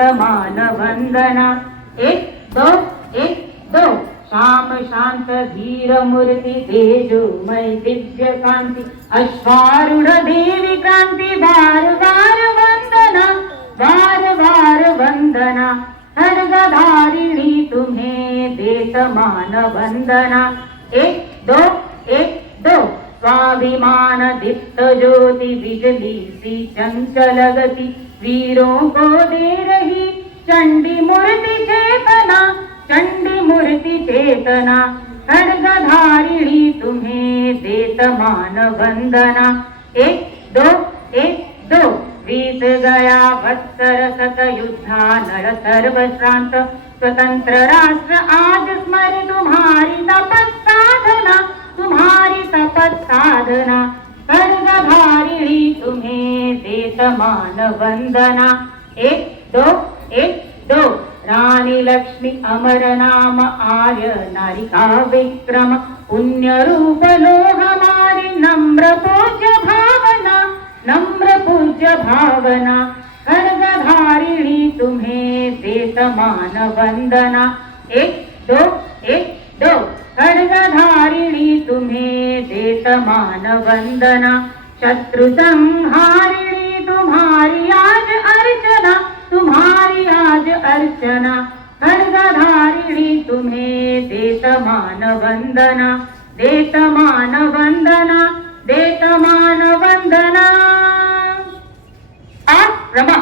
देत मान वंदना। एक दो एक दो। श्याम शांत धीर मूर्ति तेजोमय दिव्य कांति अश्वारूढ़ देवी कांति बार बार वंदना बार बार वंदना। खड्गधारिणी तुम्हें देत मान वंदना। एक दो। स्वाभिमान दीप्त ज्योति बिजली सी चंचल गति वीरों को दे रही चंडी मूर्ति चेतना चंडी मूर्ति चेतना। खड्गधारिणी तुम्हें देत मान वंदना। एक दो। बीत गया वत्सर शत युद्धा नर सर्व श्रांत स्वतंत्र राष्ट्र आज स्मर तुम्हारी तपस साधना तुम्हारी तपस साधना। खड्गधारिणी तुम्हें देत मान वंदना। एक दो। रानी लक्ष्मी अमर नाम आर्य नारिका विक्रम पुण्य रूप लोग हमारी नम्र पूज्य भावना नम्र पूज्य भावना। खड्गधारिणी तुम्हें देत मान वंदना। एक दो। खड्गधारिणी तुम्हें देत मान वंदना। शत्रु संहारिणी तुम्हारी आज अर्चना तुम्हारी आज अर्चना। खड्गधारिणी तुम्हें देत मान वंदना देत मान वंदना देत मान वंदना। रमा